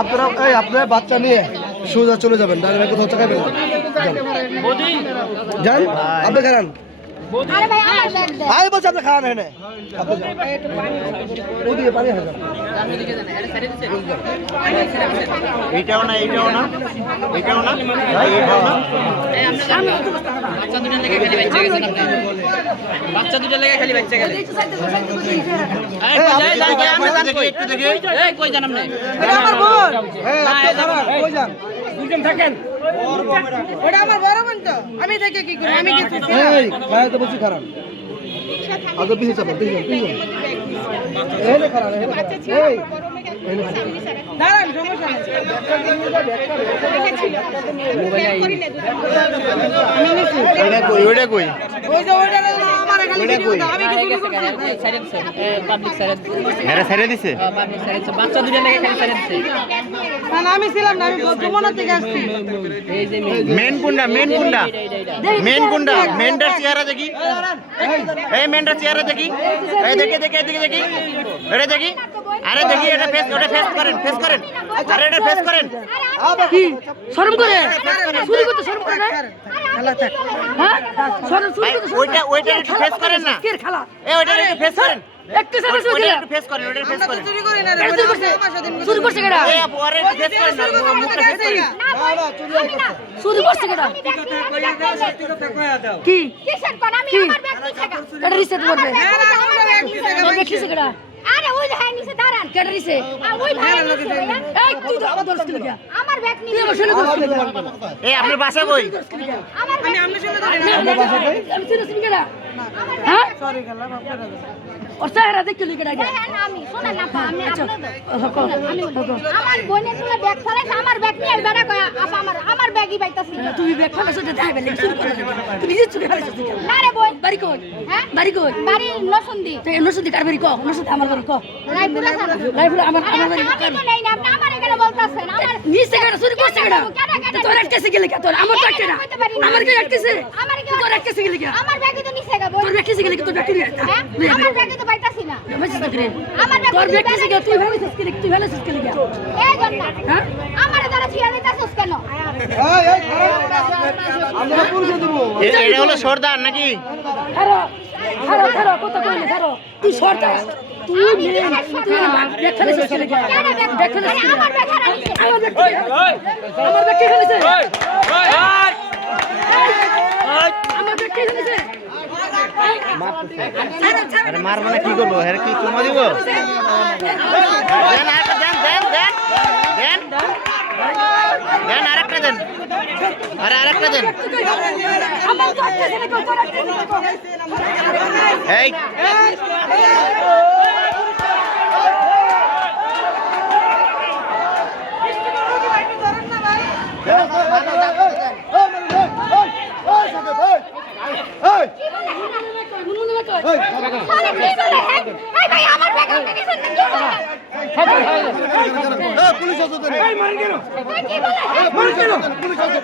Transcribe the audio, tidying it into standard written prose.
আপনারা বাচ্চা নিয়ে সোজা চলে যাবেন, ডাইরেক্ট কোথাও চাকাবেন না। যান আপনি খান, বলছি আপনি খান এনে ওদিকে পানি এইটাও না, এইটাও না, এইটাও না, এইটাও না। বাচ্চা দুটো লেগে খালি বাচ্চা গেলে একটু দেখে কই জানাম না থাকেন। ওটা আমার বড় বোন তো, আমি দেখে কি করি, আমি কিছু এই ভাই তো বলছি খারাপ আগে পিছে চাপা পিছে পিছে এই না খারাপ এই দাঁড়ান, সমস্যা নেই। ওইটা কই, ওইটা কই, ওই যে ওইটা আমার খালি ভিডিও দাও, আমি কিছু করছি পাবলিক সাইড এরা ছেড়ে দিছে। পাবলিক সাইড বাচ্চা দুটো লেগে খালি সাইড দিছে। না আমি ছিলাম না, আমি যমুনা থেকে আসছি। এই যে মেন কুন্ডা, মেন কুন্ডা, মেন কুন্ডা, মেনটার চেহারা দেখি, এই মেনটার চেহারা দেখি, এই দেখি দেখি এদিকে দেখি, এটা দেখি, আরে দেখি এটা ফেস, ওটা ফেস করেন, ফেস করেন, আরে এটা ফেস করেন। কি শরম করে চুরি করতে শরম করে না? হ্যাঁ শরম চুরি করতে শরম ওইটা ওইটা একটু ফেস করেন না, কে খালা এই ওইটা একটু ফেস করেন, একটু সাথে চুরি ওইটা করে একটু ফেস করেন, ওইটা ফেস করেন, চুরি করে না রে, চুরি করছে কেডা? এই আপু আরে একটু ফেস করেন না, মুখটা ফেস করেন। চুরি করছে কেডা? কি কিসের কোন আমি আমার ব্যাগ নিচে গা এটা রিসেট করবে আমার ব্যাগ নিচে গা তোর দেখছিস কেডা? আরে ওই যে নিচে দাঁড়ান কেডা রিসে? ওই ভাই নিচে ভাইয়া এই তুই তো আমার দরজ কিলো আমার ব্যাগ তুই নিচে আমার শুনে দরজ কিলো এই আপনার বাসা কই? আমার ব্যাগ আমি শুনে আমি চিনি কেডা? হ্যাঁ সরি খালা বাপরে ওর চেহারা দেখলি কেডা? হ্যাঁ না আমি শুনেন না আমি হকো আমার বোনের তুলে ব্যাগ ফেলাইছে আমার ব্যাগ নিয়ে বেড়া কয় আপা আমার ব্যাগই পাইতাছি তুমি ব্যাগ ফেলাছ তো দেখাবে না শুরু করে তুমি নিজে চুরি ফেলাছ না রে বোন বাড়ি কই? হ্যাঁ বাড়ি কই? বাড়ি নসুন্দি তুই নসুদি কার বাড়ি কও? নসুদি আমার বাড়ি কও। রায়পুরা থানা রায়পুরা আমার বাড়ি আমি তো নেই না আপনি আমার এখানে বলতাছেন আমার নিচে কেডা চুরি করছে কেডা? তোর আটকেছে গেলি কে? তোর আমার তো আটকে না, আমার কি আটকেছে? আমার কি তোর আটকেছে গেলি কে? আমার ব্যাগই তো নিচে গা বোন তোর ব্যাগ কিসে গেলি? তোর ব্যাগ কিনে হ্যাঁ আমার ব্যাগই তো পাইতাছি না আমার ব্যাগ তোর ব্যাগ কিসে গেলি? তুই ফেলেছিস কি? তুই ফেলেছিস কি? এই জন্না হ্যাঁ আমারে দ্বারা ছিয়া দিতাছস কেন আমরা পরিচয় দেব। এটা হলো সর্দার নাকি? খারো খারো খারো কত কইলে খারো তুই সরটা তুই তুই ব্যাগ ফেলেছিস কি? ব্যাগ ফেলেছিস কি? আমার ব্যাগ হারা নিছে আমার ব্যাগ আমার ব্যাগ কি ফেলেছে? আমার ব্যাগ কি ফেলেছে? আরে মারবো না, কি করবো? হ্যাঁ কি চুমা দিব? দেন আরেকটা দেন, দেন দেন দেন দেন আরেকটা দেন, আরে আরেকটা দেন। আমার তো আটকেছে না, তোর আটকেছে না। এই আরে কি বলে এই ভাই আমার ব্যাগ আপনি নিছেন না পুলিশ আছে তো কি বলে পুলিশ আছে।